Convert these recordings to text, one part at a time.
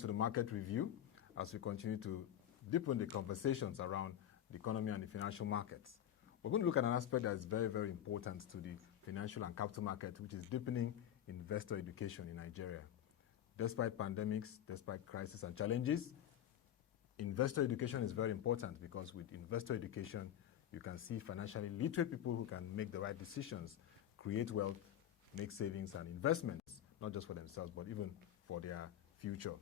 to the market review as we continue to deepen the conversations around the economy and the financial markets. We're going to look at an aspect that is very, very important to the financial and capital market, which is deepening investor education in Nigeria. Despite pandemics, despite crises and challenges, investor education is very important because with investor education, you can see financially literate people who can make the right decisions, create wealth, make savings and investments, not just for themselves, but even for their future.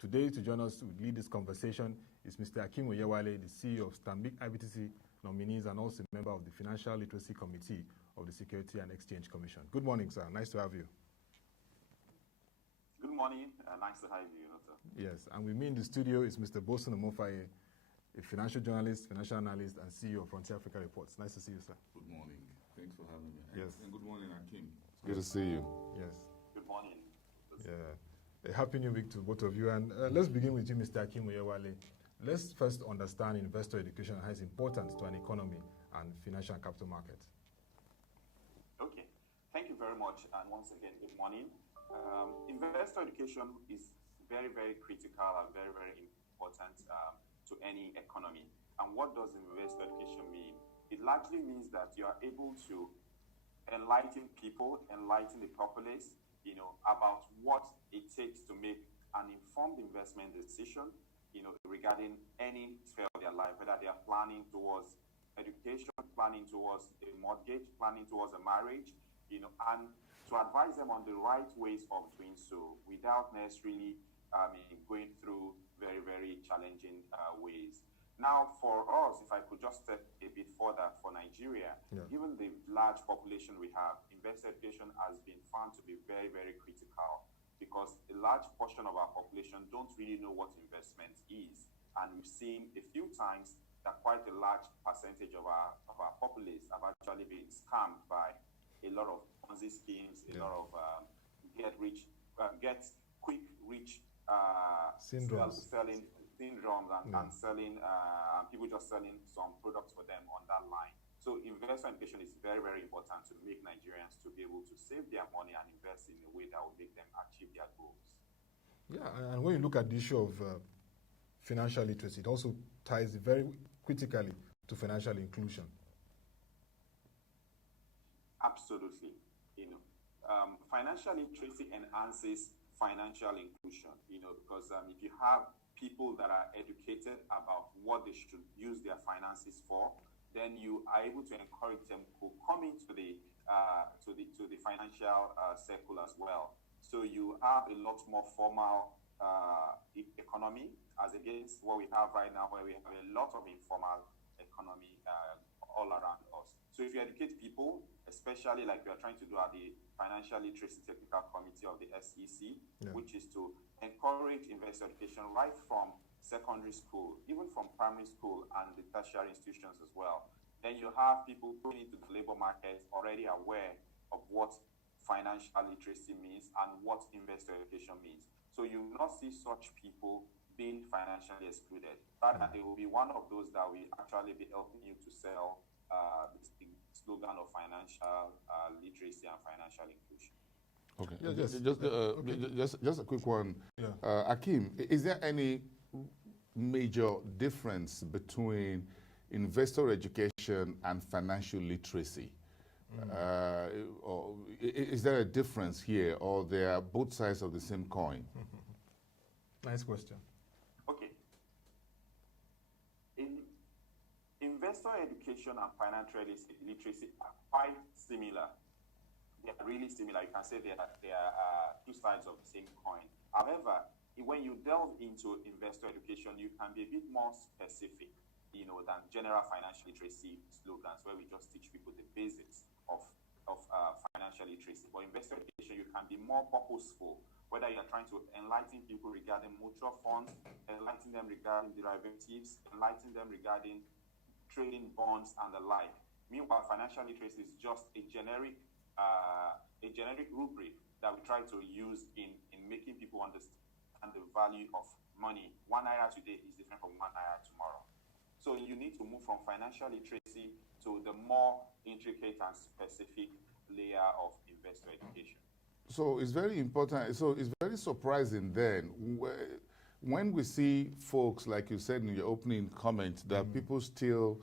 Today, to join us to lead this conversation is Mr. Akeem Oyewale, the CEO of Stanbic IBTC Nominees and also a member of the Financial Literacy Committee of the Securities and Exchange Commission. Good morning, sir. Nice to have you. Good morning. Nice to have you, sir. Yes, and with me in the studio is Mr. Bosun Omofaye, a financial journalist, financial analyst, and CEO of Frontier Africa Reports. Nice to see you, sir. Good morning. Thanks for having me. Yes. And good morning, Akeem. It's good to see you. Yes. Good morning. Yeah. A happy new week to both of you. And let's begin with you, Mr. Akeem Oyewale. Let's first understand investor education and how it's important to an economy and financial and capital market. Okay. Thank you very much. And once again, good morning. Investor education is very, very critical and very, very important to any economy. And what does investor education mean? It largely means that you are able to enlighten people, enlighten the populace, about what it takes to make an informed investment decision, regarding any sphere of their life, whether they are planning towards education, planning towards a mortgage, planning towards a marriage, and to advise them on the right ways of doing so without necessarily going through very, very challenging ways. Now, for us, if I could just step a bit further for Nigeria, given the large population we have, investor education has been found to be very, very critical because a large portion of our population don't really know what investment is. And we've seen a few times that quite a large percentage of our populace have actually been scammed by a lot of Ponzi schemes, a lot of get quick rich syndromes. Selling syndromes and selling people just selling some products for them on that line. So investment education is very, very important to make Nigerians to be able to save their money and invest in a way that will make them achieve their goals. Yeah, and when you look at the issue of financial literacy, it also ties very critically to financial inclusion. Absolutely. Financial literacy enhances financial inclusion, because if you have people that are educated about what they should use their finances for, then you are able to encourage them to come into the financial circle as well. So you have a lot more formal economy as against what we have right now, where we have a lot of informal economy all around us. So if you educate people, especially like we are trying to do at the Financial Literacy Technical Committee of the SEC, which is to encourage investor education right from secondary school, even from primary school and the tertiary institutions as well. Then you have people going into the labor market already aware of what financial literacy means and what investor education means. So you will not see such people being financially excluded. Rather, they will be one of those that will actually be helping you to sell the slogan of financial literacy and financial inclusion. Okay, just a quick one. Akeem, is there any major difference between investor education and financial literacy? Or is there a difference here, or they are both sides of the same coin? Nice question. Okay. Investor education and financial literacy are quite similar. They are really similar. You can say they are two sides of the same coin. However, when you delve into investor education, you can be a bit more specific, than general financial literacy slogans, where we just teach people the basics of financial literacy. But investor education, you can be more purposeful, whether you're trying to enlighten people regarding mutual funds, enlighten them regarding derivatives, enlighten them regarding trading bonds and the like. Meanwhile, financial literacy is just a generic rubric that we try to use in making people understand the value of money. 1 naira today is different from 1 naira tomorrow. So you need to move from financial literacy to the more intricate and specific layer of investor education. So it's very important. So it's very surprising then when we see folks, like you said in your opening comment, that people still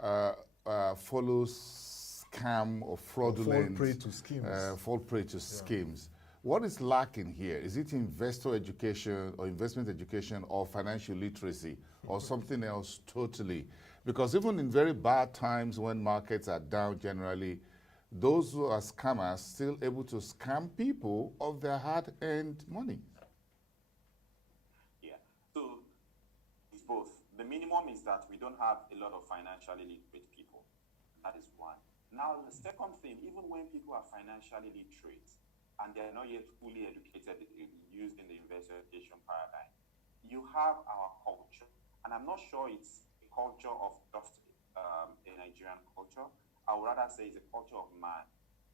follow scam or fraudulent, fall prey to schemes. What is lacking here? Is it investor education or investment education or financial literacy or something else totally? Because even in very bad times when markets are down generally, those who are scammers still able to scam people of their hard-earned money. Yeah, so it's both. The minimum is that we don't have a lot of financially literate people. That is one. Now, the second thing, even when people are financially literate and they're not yet fully educated used in the investor education paradigm, you have our culture. And I'm not sure it's a culture of just a Nigerian culture. I would rather say it's a culture of man.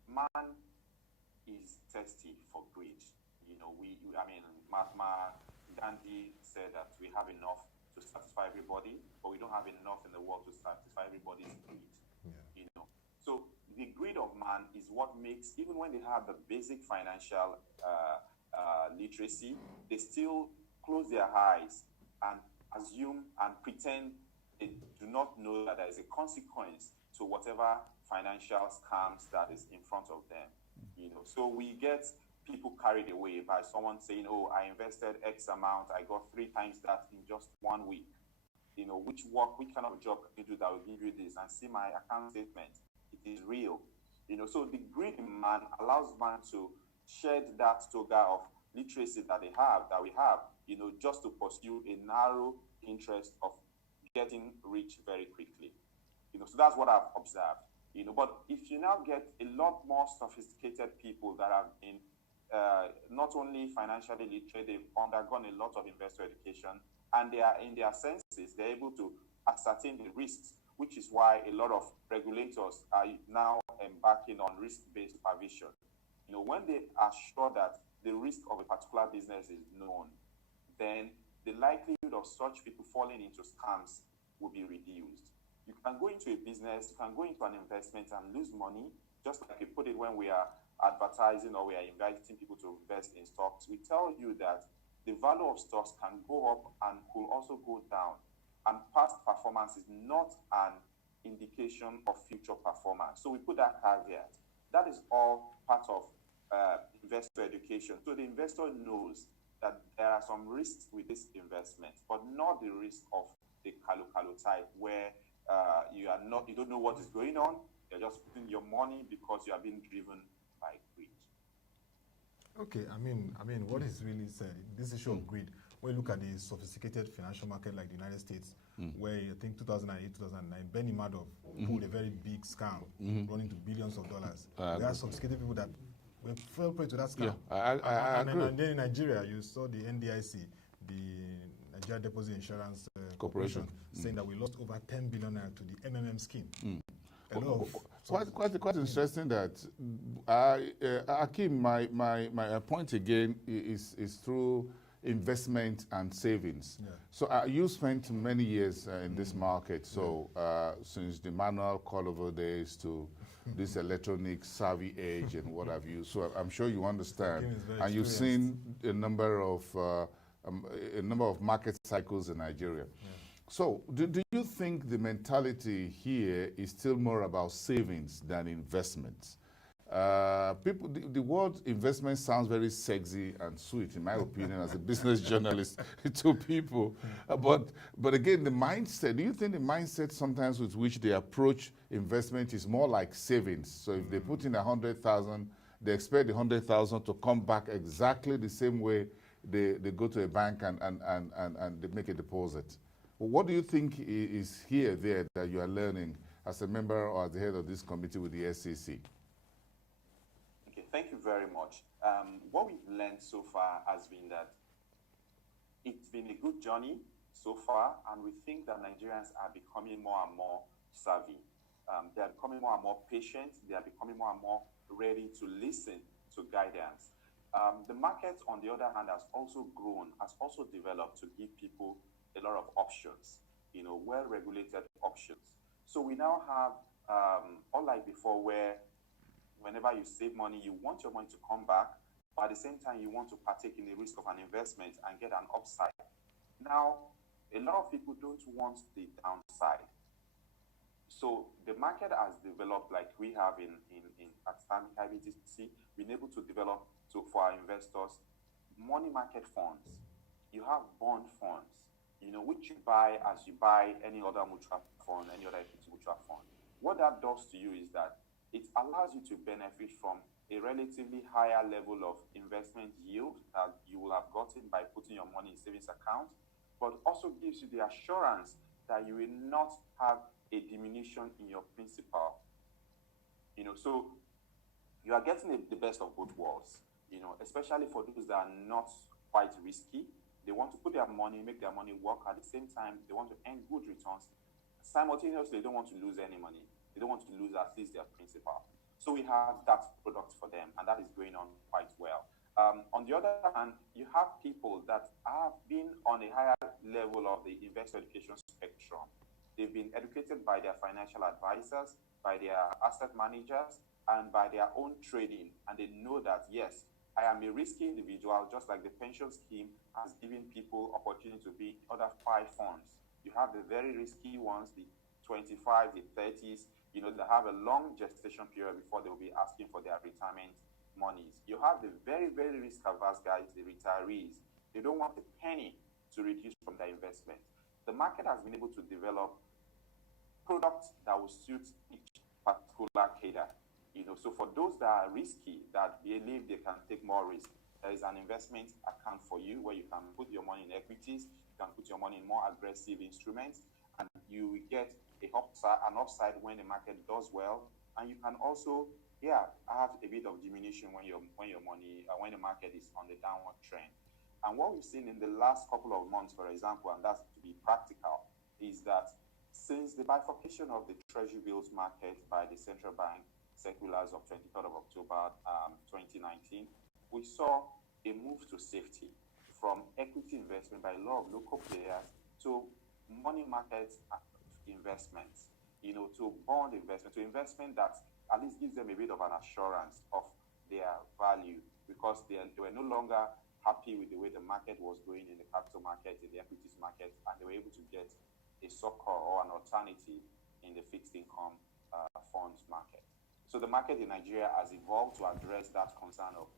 Man is thirsty for greed. You know, Mahatma Gandhi said that we have enough to satisfy everybody, but we don't have enough in the world to satisfy everybody's greed. You know, so the greed of man is what makes, even when they have the basic financial literacy, they still close their eyes and assume and pretend they do not know that there is a consequence to whatever financial scams that is in front of them. You know, so we get people carried away by someone saying, "Oh, I invested X amount, I got 3 times that in just 1 week. You know, which kind of job can you do that will give you this? And see my account statement. It is real." You know, so the greed in man allows man to shed that toga of literacy that we have, you know, just to pursue a narrow interest of getting rich very quickly. You know, so that's what I've observed. You know, but if you now get a lot more sophisticated people that have been not only financially literate, they've undergone a lot of investor education, and they are in their senses, they're able to ascertain the risks, which is why a lot of regulators are now embarking on risk-based supervision. You know, when they are sure that the risk of a particular business is known, then the likelihood of such people falling into scams will be reduced. You can go into a business, you can go into an investment and lose money, just like we put it when we are advertising or we are inviting people to invest in stocks. We tell you that the value of stocks can go up and could also go down. And past performance is not an indication of future performance. So we put that caveat. That is all part of investor education. So the investor knows that there are some risks with this investment, but not the risk of the kalu type where you don't know what is going on. You're just putting your money because you are being driven by greed. Okay, I mean, what is really said, this issue of greed, when you look at the sophisticated financial market like the United States, where I think 2008, 2009, Bernie Madoff pulled a very big scam running to billions of dollars. There are sophisticated people that fell prey to that scam. Yeah, I agree. And then in Nigeria, you saw the NDIC, the Nigeria Deposit Insurance Corporation, saying that we lost over 10 billion naira to the MMM scheme. Quite interesting that Akeem, my point again is through investment and savings. Yeah. So you spent many years in this market. So since the manual call over days to this electronic savvy age and what have you. So I'm sure you understand, and you've seen a number of market cycles in Nigeria. Yeah. So do you think the mentality here is still more about savings than investments? The word investment sounds very sexy and sweet, in my opinion, as a business journalist to people. But again, the mindset, do you think the mindset sometimes with which they approach investment is more like savings? So if they put in 100,000, they expect the 100,000 to come back exactly the same way they go to a bank and they make a deposit. Well, what do you think is there that you are learning as a member or as the head of this committee with the SEC? Okay, thank you very much. What we've learned so far has been that it's been a good journey so far, and we think that Nigerians are becoming more and more savvy. They are becoming more and more patient. They are becoming more and more ready to listen to guidance. The market, on the other hand, has also grown, has also developed to give people a lot of options, you know, well-regulated options. So we now have, unlike before, where whenever you save money, you want your money to come back, but at the same time, you want to partake in the risk of an investment and get an upside. Now, a lot of people don't want the downside. So the market has developed, like we have at Stanbic IBTC, been able to develop for our investors money market funds. You have bond funds, which you buy as you buy any other mutual fund, any other equity mutual fund. What that does to you is that it allows you to benefit from a relatively higher level of investment yield that you will have gotten by putting your money in savings account, but also gives you the assurance that you will not have a diminution in your principal. So you are getting the best of both worlds, especially for those that are not quite risky. They want to put their money, make their money work. At the same time, they want to earn good returns. Simultaneously, they don't want to lose any money. They don't want to lose at least their principal. So we have that product for them, and that is going on quite well. On the other hand, you have people that have been on a higher level of the investor education spectrum. They've been educated by their financial advisors, by their asset managers, and by their own trading. And they know that, yes, I am a risky individual, just like the pension scheme has given people opportunity to be other 5 funds. You have the very risky ones, the 25, the 30s, that have a long gestation period before they will be asking for their retirement monies. You have the very, very risk-averse guys, the retirees. They don't want a penny to reduce from their investment. The market has been able to develop products that will suit each particular cadre. So for those that are risky, that believe they can take more risk, there is an investment account for you where you can put your money in equities, you can put your money in more aggressive instruments, and you will get an upside when the market does well, and you can also have a bit of diminution when the market is on the downward trend. And what we've seen in the last couple of months, for example, and that's to be practical, is that since the bifurcation of the treasury bills market by the central bank circulars of 23rd of October 2019, we saw a move to safety from equity investment by a lot of local players to money market investments, to bond investment, to investment that at least gives them a bit of an assurance of their value, because they were no longer happy with the way the market was going in the capital market, in the equities market, and they were able to get a succor or an alternative in the fixed income funds market. So the market in Nigeria has evolved to address that concern of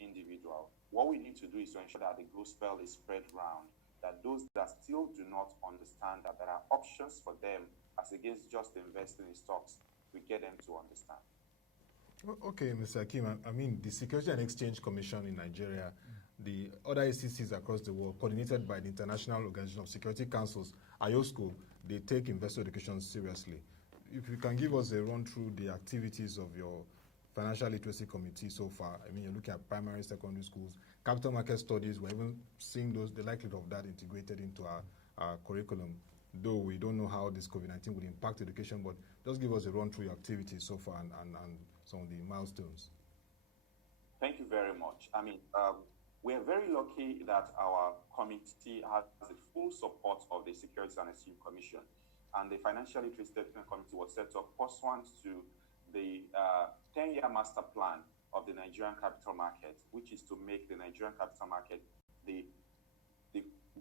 individual. What we need to do is to ensure that the gospel is spread around, that those that still do not understand that there are options for them as against just investing in stocks, we get them to understand. Okay, Mr. Akeem, I mean, the Securities and Exchange Commission in Nigeria, the other SECs across the world, coordinated by the International Organization of Security Councils, IOSCO, they take investor education seriously. If you can give us a run through the activities of your financial literacy committee so far. I mean, you're looking at primary, secondary schools, capital market studies. We're even seeing the likelihood of that integrated into our curriculum. Though we don't know how this COVID-19 will impact education, but just give us a run through your activities so far and some of the milestones. Thank you very much. I mean, we are very lucky that our committee has the full support of the Securities and Exchange Commission. And the Financial Literacy Technical Committee was set up pursuant to the 10-year master plan of the Nigerian capital market, which is to make the Nigerian capital market the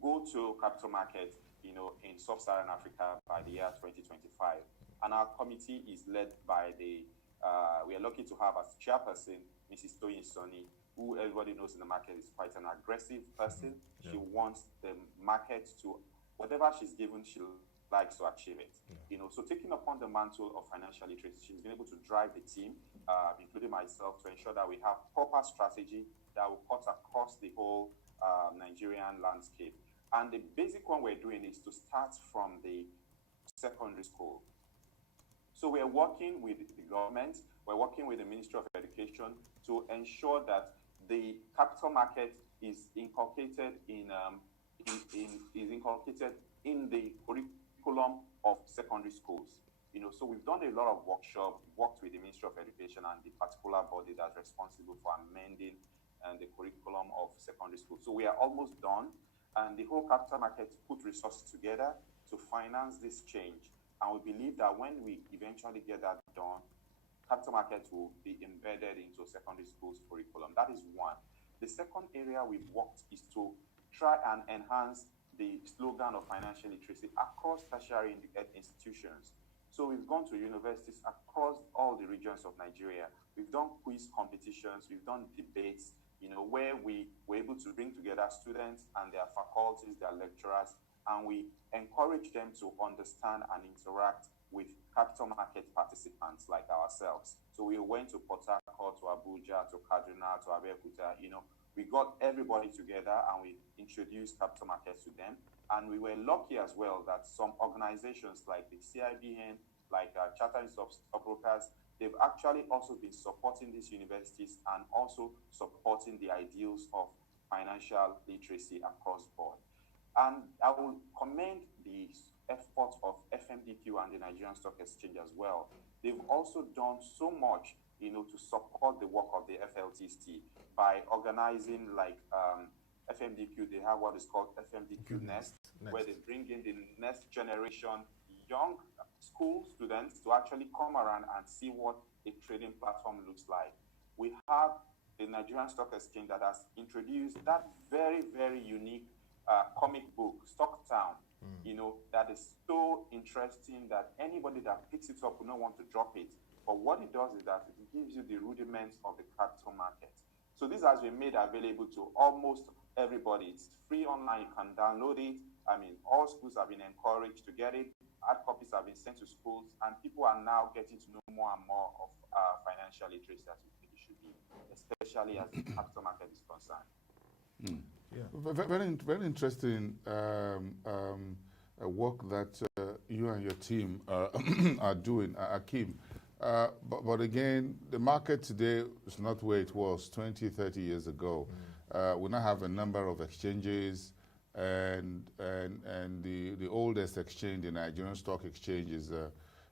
go-to capital market, in sub-Saharan Africa by the year 2025. And our committee is led by we are lucky to have as chairperson, Mrs. Toyin Soni, who everybody knows in the market is quite an aggressive person. Yeah. She wants the market to, whatever she's given, she likes to achieve it. Yeah. So taking upon the mantle of financial literacy, she's been able to drive the team, including myself, to ensure that we have proper strategy that will cut across the whole Nigerian landscape. And the basic one we're doing is to start from the secondary school. So we're working with the government, we're working with the Ministry of Education to ensure that the capital market is inculcated in the curriculum of secondary schools. So we've done a lot of workshops, worked with the Ministry of Education and the particular body that's responsible for amending the curriculum of secondary school. So we are almost done, and the whole capital market put resources together to finance this change. And we believe that when we eventually get that done, capital markets will be embedded into secondary schools curriculum. That is one. The second area we've worked is to try and enhance the slogan of financial literacy across tertiary institutions. So we've gone to universities across all the regions of Nigeria. We've done quiz competitions, we've done debates, where we were able to bring together students and their faculties, their lecturers, and we encourage them to understand and interact with capital market participants like ourselves. So we went to Port Harcourt, to Abuja, to Kaduna, to Abeokuta. We got everybody together and we introduced capital markets to them. And we were lucky as well that some organizations like the CIBN, like Chartered Stockbrokers, they've actually also been supporting these universities and also supporting the ideals of financial literacy across board. And I will commend the effort of FMDQ and the Nigerian Stock Exchange as well. They've also done so much, to support the work of the FLTST by organizing, like FMDQ, they have what is called FMDQ Next, where they bring in the next generation young school students to actually come around and see what a trading platform looks like. We have the Nigerian Stock Exchange that has introduced that very, very unique comic book, Stocktown, that is so interesting that anybody that picks it up will not want to drop it. But what it does is that it gives you the rudiments of the capital market. So this has been made available to almost everybody. It's free online, you can download it. I mean, all schools have been encouraged to get it. Hard copies have been sent to schools, and people are now getting to know more and more of financial literacy as we think it should be, especially as the capital market is concerned. Very, very interesting work that you and your team are doing, Akeem. But again, the market today is not where it was 20, 30 years ago. We now have a number of exchanges, and the oldest exchange, the Nigerian Stock Exchange,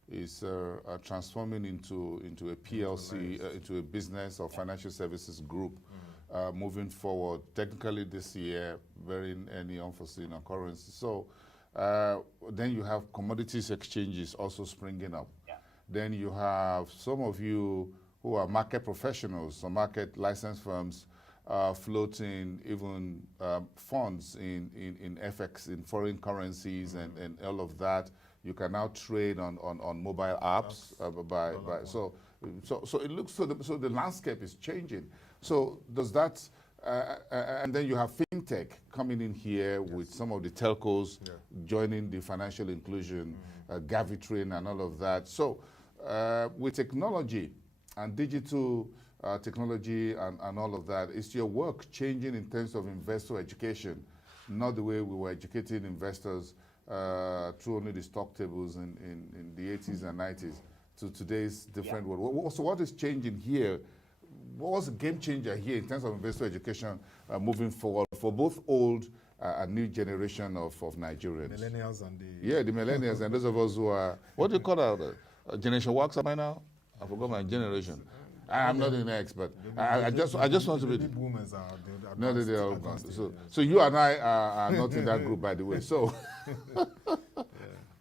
is transforming into a PLC, into a business or financial services group. Moving forward, technically this year, bearing any unforeseen occurrences. So then you have commodities exchanges also springing up. Yeah. Then you have some of you who are market professionals, some market license firms, floating even funds in FX, in foreign currencies, and all of that. You can now trade on mobile apps. So it looks so the landscape is changing. So does that, and then you have fintech coming in here with some of the telcos joining the financial inclusion, Gavitrain and all of that. So with technology and digital technology and all of that, is your work changing in terms of investor education, not the way we were educating investors through only the stock tables in the 80s and 90s to today's different world? So what is changing here? What was the game changer here in terms of investor education moving forward for both old and new generation of Nigerians? Millennials and the... Yeah, the millennials and those of us who are... What do you call that? Generation Wax am I now? I forgot my generation. I'm not an expert. I just want to be... The boomers are... No, they are all gone. So you and I are not in that group, by the way. So...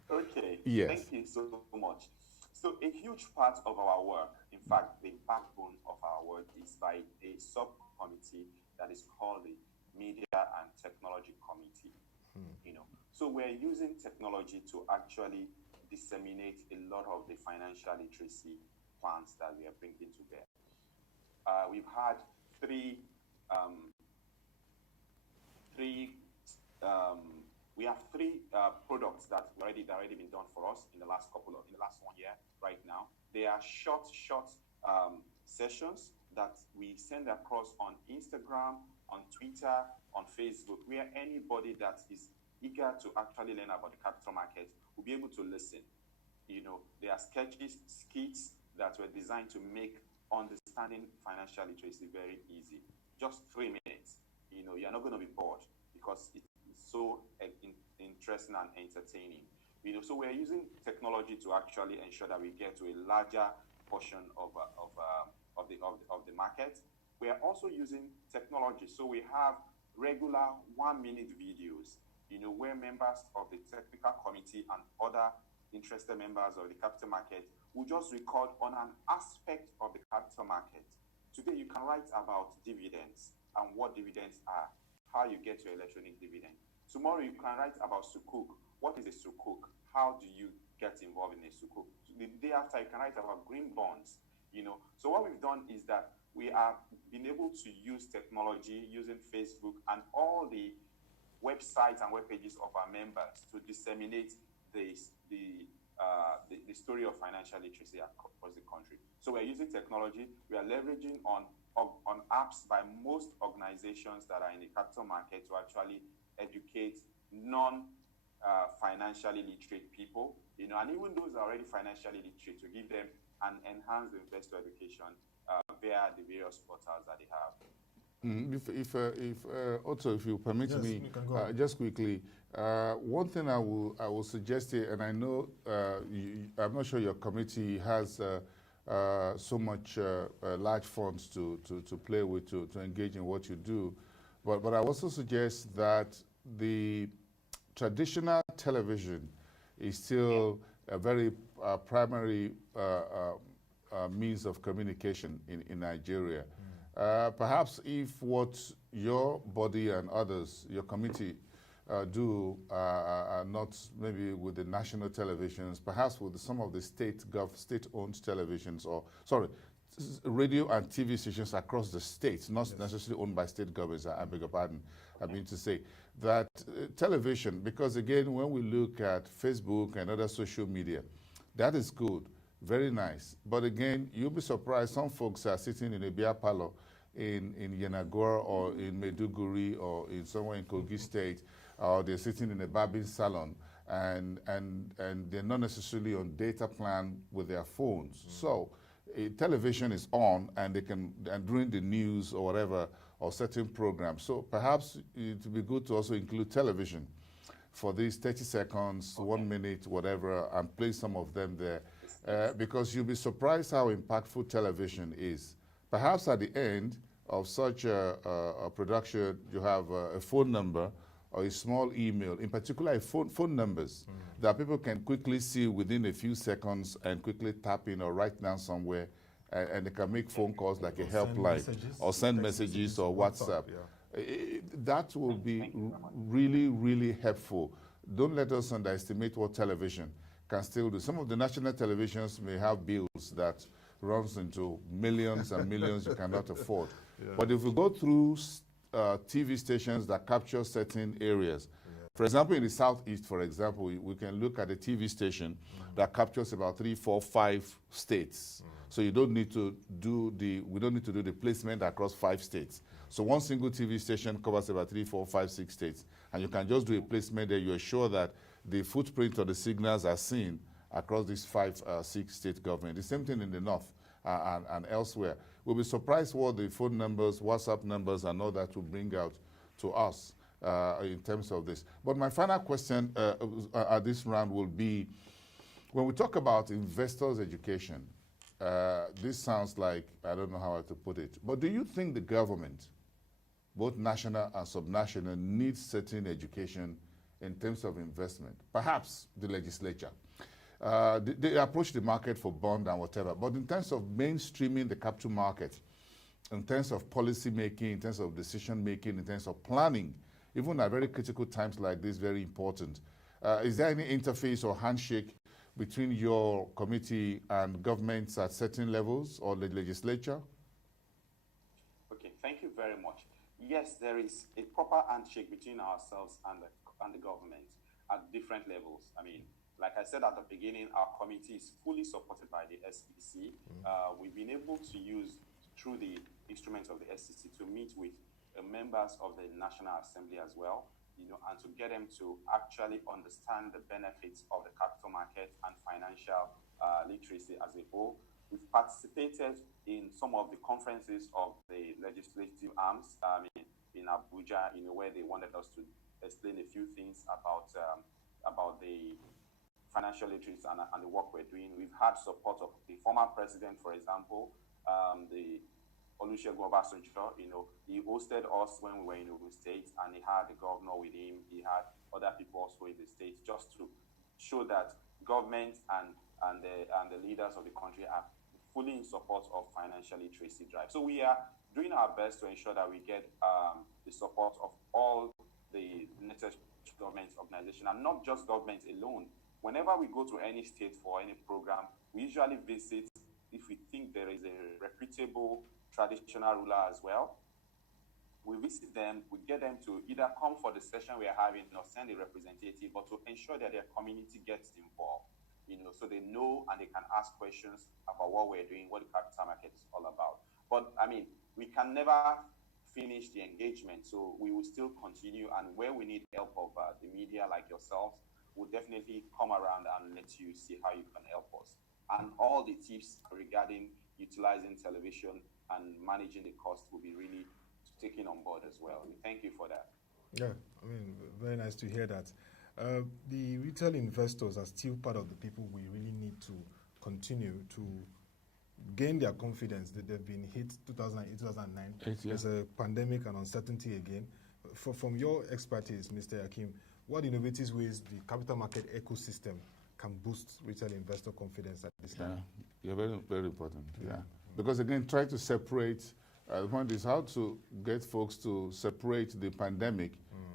Okay. Yes. Thank you so much. So a huge part of our work, in fact, the backbone of our work is by a subcommittee that is called the Media and Technology Committee. So we're using technology to actually disseminate a lot of the financial literacy plans that we are bringing to bear. We've had three products that already been done for us in the last 1 year right now. They are short sessions that we send across on Instagram, on Twitter, on Facebook, where anybody that is eager to actually learn about the capital market will be able to listen. There are skits that were designed to make understanding financial literacy very easy. Just 3 minutes. You're not going to be bored because it's so interesting and entertaining. So we're using technology to actually ensure that we get to a larger portion of the market. We are also using technology. So we have regular 1-minute videos, where members of the technical committee and other interested members of the capital market will just record on an aspect of the capital market. Today, you can write about dividends and what dividends are, how you get your electronic dividend. Tomorrow you can write about sukuk. What is a sukuk? How do you get involved in a sukuk? The day after you can write about green bonds. So what we've done is that we have been able to use technology using Facebook and all the websites and web pages of our members to disseminate the story of financial literacy across the country. So we're using technology. We are leveraging on apps by most organizations that are in the capital market to actually educate non-financially literate people, and even those that are already financially literate, to give them an enhanced investor education via the various portals that they have. Also, if you permit me, just quickly, one thing I will suggest here, and I know I'm not sure your committee has so much large funds to play with to engage in what you do, but I also suggest that the traditional television is still a very primary means of communication in Nigeria. Perhaps if what your body and others, your committee, do not maybe with the national televisions, perhaps with some of the state-owned televisions, or radio and TV stations across the states, not necessarily owned by state governments, I beg your pardon, I mean to say, that television, because again, when we look at Facebook and other social media, that is good, very nice. But again, you'll be surprised, some folks are sitting in a beer parlor in Yenagoa or in Maiduguri or in somewhere in Kogi State, or they're sitting in a barbing salon, and they're not necessarily on data plan with their phones. So television is on, and they can, and during the news or whatever, or certain programs. So perhaps it would be good to also include television for these 30 seconds, 1 minute, whatever, and play some of them there. Because you'll be surprised how impactful television is. Perhaps at the end of such a production, you have a phone number or a small email, in particular phone numbers that people can quickly see within a few seconds and quickly tap in or write down somewhere, and they can make phone calls like a helpline or send messages or WhatsApp. That will be really, really helpful. Don't let us underestimate what television can still do. Some of the national televisions may have bills that runs into millions and millions you cannot afford. But if we go through TV stations that capture certain areas, for example, in the Southeast, for example, we can look at a TV station that captures about 3, 4, 5 states. So you don't need to do we don't need to do the placement across 5 states. So one single TV station covers about 3, 4, 5, 6 states. And you can just do a placement there. You're sure that the footprint of the signals are seen across these 5, 6 state governments. The same thing in the north and elsewhere. We'll be surprised what the phone numbers, WhatsApp numbers, and all that will bring out to us in terms of this. But my final question at this round will be, when we talk about investors' education, this sounds like, I don't know how to put it, but do you think the government, both national and subnational, needs certain education in terms of investment? Perhaps the legislature. They approach the market for bond and whatever, but in terms of mainstreaming the capital market, in terms of policy making, in terms of decision making, in terms of planning, even at very critical times like this, very important. Is there any interface or handshake between your committee and governments at certain levels or the legislature? Okay, thank you very much. Yes, there is a proper handshake between ourselves and the government at different levels. I mean, like I said at the beginning, our committee is fully supported by the SEC. We've been able to use, through the instruments of the SEC, to meet with members of the National Assembly as well, and to get them to actually understand the benefits of the capital market and financial literacy as a whole. We've participated in some of the conferences of the legislative arms in Abuja, where they wanted us to explain a few things about the financial literacy and the work we're doing. We've had support of the former president, for example, the Olusegun Obasanjo. He hosted us when we were in Ogun State, and he had the governor with him. He had other people also in the state, just to show that government and the leaders of the country are fully in support of financial literacy drive. So we are doing our best to ensure that we get the support of all the government organization, and not just government alone. Whenever we go to any state for any program, we usually visit if we think there is a reputable traditional ruler as well. We visit them, we get them to either come for the session we are having or send a representative, but to ensure that their community gets involved, so they know and they can ask questions about what we're doing, what the capital market is all about. But I mean, we can never finish the engagement, so we will still continue, and where we need help of the media like yourselves, we'll definitely come around and let you see how you can help us. And all the tips regarding utilizing television and managing the cost will be really taken on board as well. Thank you for that. Yeah, I mean, very nice to hear that. The retail investors are still part of the people we really need to continue to gain their confidence that they've been hit 2008, 2009. There's a pandemic and uncertainty again. From your expertise, Mr. Akeem, what innovative ways the capital market ecosystem can boost retail investor confidence at this time? Yeah, very, very important. Yeah, because again, try to separate. The point is how to get folks to separate the pandemic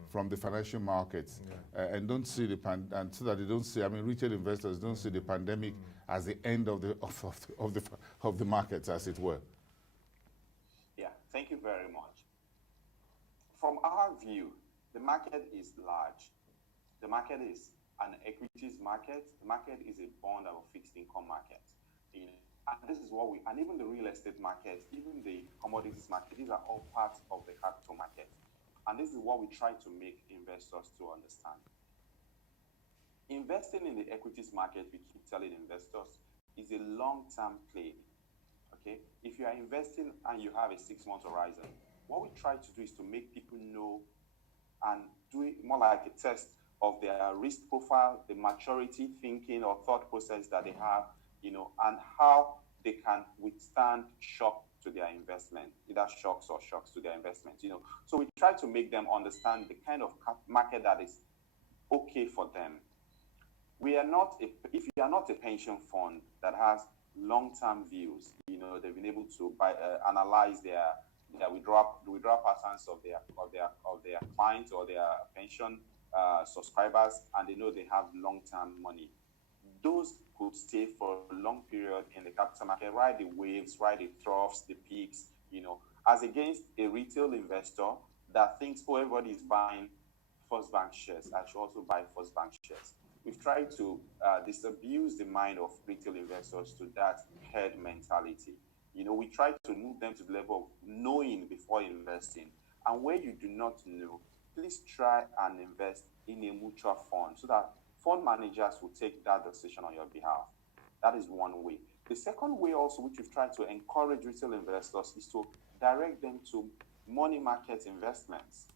from the financial markets, and don't see and so that they don't see. I mean, retail investors don't see the pandemic as the end of the markets, as it were. Yeah, thank you very much. From our view, the market is large. The market is an equities market. The market is a bond or fixed income market. And this is what and even the real estate market, even the commodities market, these are all parts of the capital market. And this is what we try to make investors to understand. Investing in the equities market, we keep telling investors, is a long-term play. Okay? If you are investing and you have a 6-month horizon, what we try to do is to make people know and do it more like a test of their risk profile, the maturity thinking or thought process that they have, and how they can withstand shock to their investment, either shocks or shocks to their investment, So we try to make them understand the kind of market that is okay for them. If you are not a pension fund that has long-term views, they've been able to analyze their withdrawal patterns of their clients or their pension subscribers, and they know they have long-term money. Those could stay for a long period in the capital market, ride the waves, ride the troughs, the peaks, as against a retail investor that thinks, everybody is buying First Bank shares, I should also buy First Bank shares. We've tried to disabuse the mind of retail investors to that herd mentality. We try to move them to the level of knowing before investing. And where you do not know, please try and invest in a mutual fund so that fund managers will take that decision on your behalf. That is one way. The second way also, which we've tried to encourage retail investors, is to direct them to money market investments.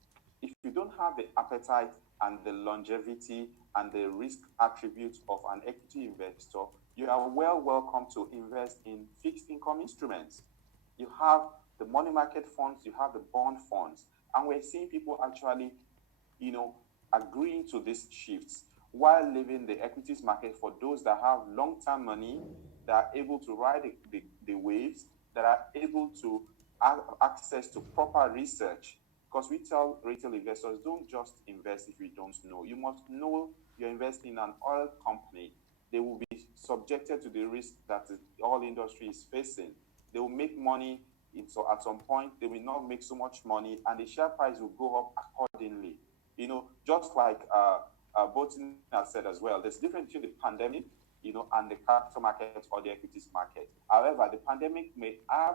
If you don't have the appetite and the longevity and the risk attributes of an equity investor, you are welcome to invest in fixed income instruments. You have the money market funds, you have the bond funds, and we're seeing people actually, agreeing to these shifts while leaving the equities market for those that have long-term money, that are able to ride the waves, that are able to have access to proper research. Because we tell retail investors, don't just invest if you don't know. You must know you're investing in an oil company. They will be subjected to the risk that the oil industry is facing. They will make money, so at some point, they will not make so much money, and the share price will go up accordingly. Just like Botin has said as well, there's a difference between the pandemic, and the capital market or the equities market. However, the pandemic may have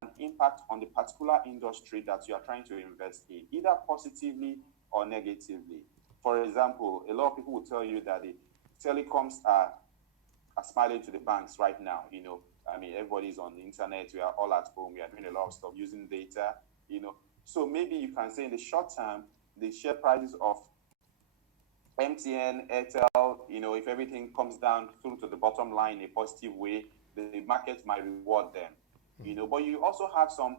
an impact on the particular industry that you are trying to invest in, either positively or negatively. For example, a lot of people will tell you that the telecoms are smiling to the banks right now. Everybody's on the internet, we are all at home, we are doing a lot of stuff using data, So maybe you can say in the short term, the share prices of MTN, Airtel, if everything comes down through to the bottom line in a positive way, the market might reward them. But you also have some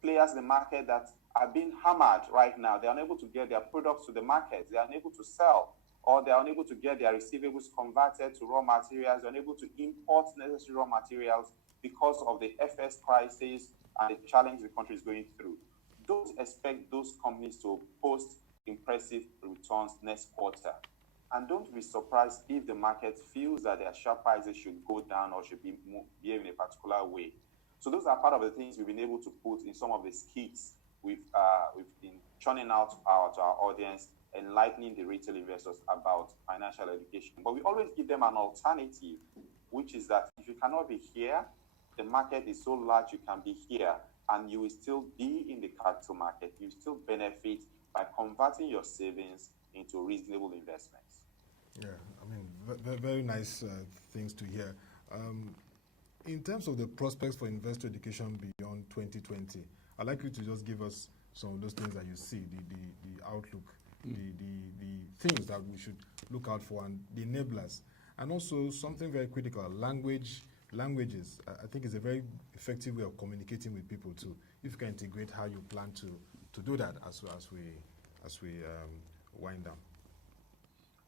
players in the market that are being hammered right now. They are unable to get their products to the market. They are unable to sell, or they are unable to get their receivables converted to raw materials. They are unable to import necessary raw materials because of the FS crisis and the challenge the country is going through. Don't expect those companies to post impressive returns next quarter. And don't be surprised if the market feels that their share prices should go down or should behave in a particular way. So those are part of the things we've been able to put in some of the skits we've been churning out to our audience, enlightening the retail investors about financial education. But we always give them an alternative, which is that if you cannot be here, the market is so large you can be here, and you will still be in the capital market. You still benefit by converting your savings into reasonable investments. Yeah, I mean, very, very nice things to hear. In terms of the prospects for investor education beyond 2020, I'd like you to just give us some of those things that you see, the outlook, the things that we should look out for, and the enablers. And also something very critical, languages. I think is a very effective way of communicating with people too. If you can integrate how you plan to do that as we wind down.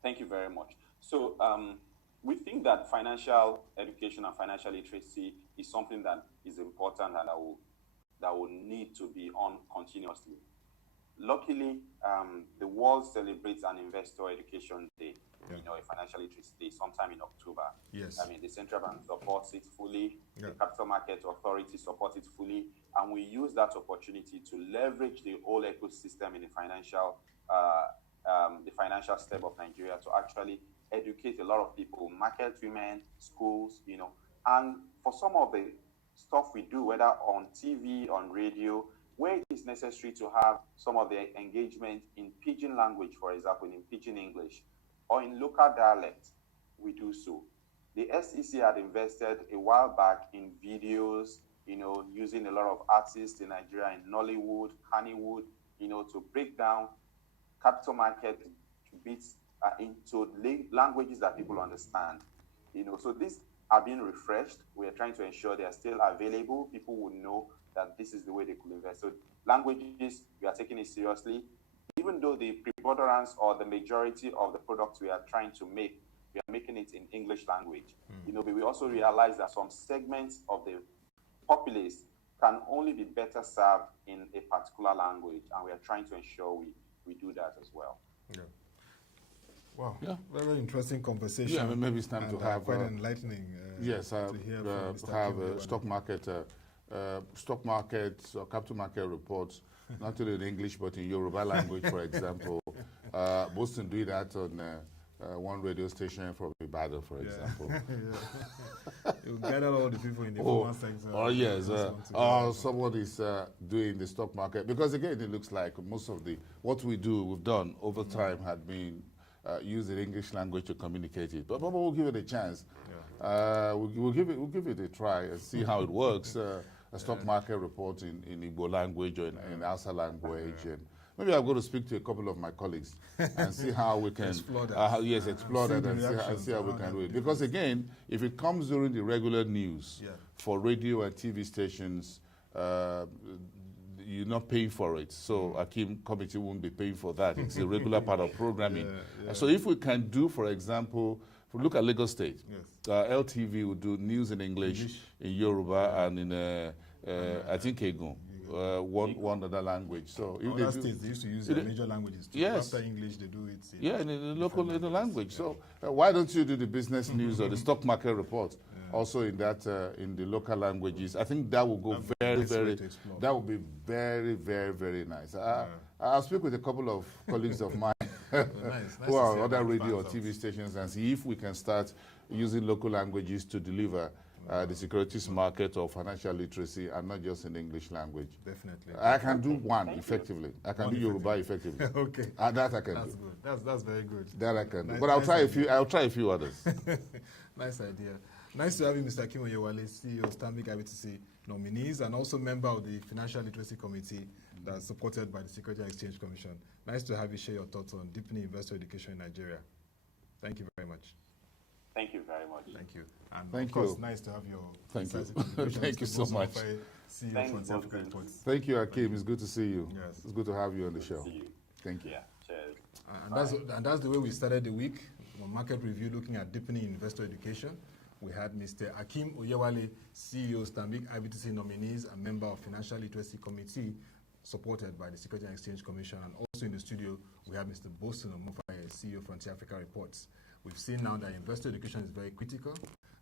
Thank you very much. So we think that financial education and financial literacy is something that is important and that will need to be on continuously. Luckily, the world celebrates an investor education day, a financial literacy day, sometime in October. Yes. I mean, the central bank supports it fully, the capital market authority supports it fully, and we use that opportunity to leverage the whole ecosystem in the financial step of Nigeria to actually educate a lot of people, market women, schools, and for some of the stuff we do, whether on TV, on radio, where it is necessary to have some of the engagement in pidgin language, for example, in pidgin English, or in local dialect, we do so. The SEC had invested a while back in videos, using a lot of artists in Nigeria, in Nollywood, Kannywood, to break down capital market bits into languages that people understand. So these are being refreshed. We are trying to ensure they are still available. People will know that this is the way they could invest. So languages, we are taking it seriously. Even though the preponderance or the majority of the products we are trying to make, we are making it in English language. But we also realize that some segments of the populace can only be better served in a particular language, and we are trying to ensure we do that as well. Yeah. Wow. Yeah. Very interesting conversation. Yeah, maybe it's time to have quite enlightening. Yes, to hear from have Mr. stock markets or capital market reports, not only in English but in Yoruba language, for example. Boston do that on one radio station from Ibadan, for example. You gather all the people in the formal sector. Oh yes, someone is doing the stock market, because again, it looks like most of what we've done over time had been use the English language to communicate it. But we'll give it a chance. We'll give it a try and see how it works. A stock market report in Igbo language or in Hausa language. And maybe I'm going to speak to a couple of my colleagues and see how we can explore that and see how we can do it. Because again, if it comes during the regular news for radio and TV stations, you're not paying for it. So Akeem Committee won't be paying for that. It's a regular part of programming. So if we can do, for example, if we look at Lagos State, LTV will do news in English, in Yoruba, and in, I think, Egun. One other language. So if other states, they used to use their major languages too. Yes. After English, they do it in the language. So why don't you do the business news or the stock market report also in the local languages? I think that will go that will be very, very, very nice. I'll speak with a couple of colleagues of mine who are on other radio or TV stations and see if we can start using local languages to deliver the securities market or financial literacy, and not just in English language. Definitely. I can do one effectively. I can do Yoruba effectively. Okay. That I can do. That's good. That's very good. That I can do. Nice, But I'll try a few others. Nice idea. Nice to have you, Mr. Akeem Oyewale, CEO of Stanbic IBTC Nominees, and also member of the Financial Literacy Committee that's supported by the Securities and Exchange Commission. Nice to have you share your thoughts on deepening investor education in Nigeria. Thank you very much. Thank you very much. Thank you. And Thank of course, you. nice to have your Thank you. Thank you so much. Thank you, Akeem. It's good to see you. Yes. It's good to have you on the show. Thank you. Yeah. Cheers. And that's the way we started the week. Market review looking at deepening investor education. We had Mr. Akeem Oyewale, CEO Stanbic IBTC Nominees, and member of Financial Literacy Committee, supported by the Securities and Exchange Commission, and also Also in the studio, we have Mr. Boston Omofai, CEO of Frontier Africa Reports. We've seen now that investor education is very critical,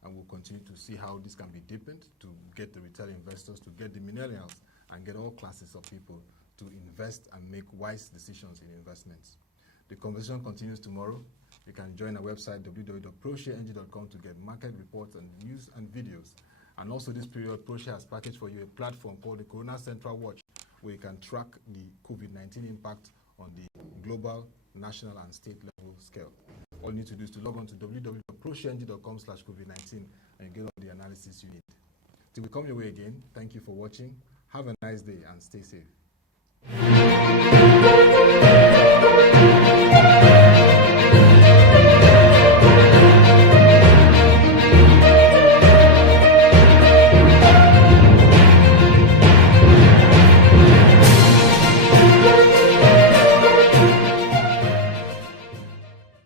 and we'll continue to see how this can be deepened to get the retail investors, to get the millennials, and get all classes of people to invest and make wise decisions in investments. The conversation continues tomorrow. You can join our website, www.proshareng.com, to get market reports and news and videos. And also this period, ProShare has packaged for you a platform called the Corona Central Watch, where you can track the COVID-19 impact on the global, national, and state level scale. All you need to do is to log on to www.proshareng.com/COVID-19 and you get all the analysis you need. Till we come your way again, thank you for watching. Have a nice day and stay safe.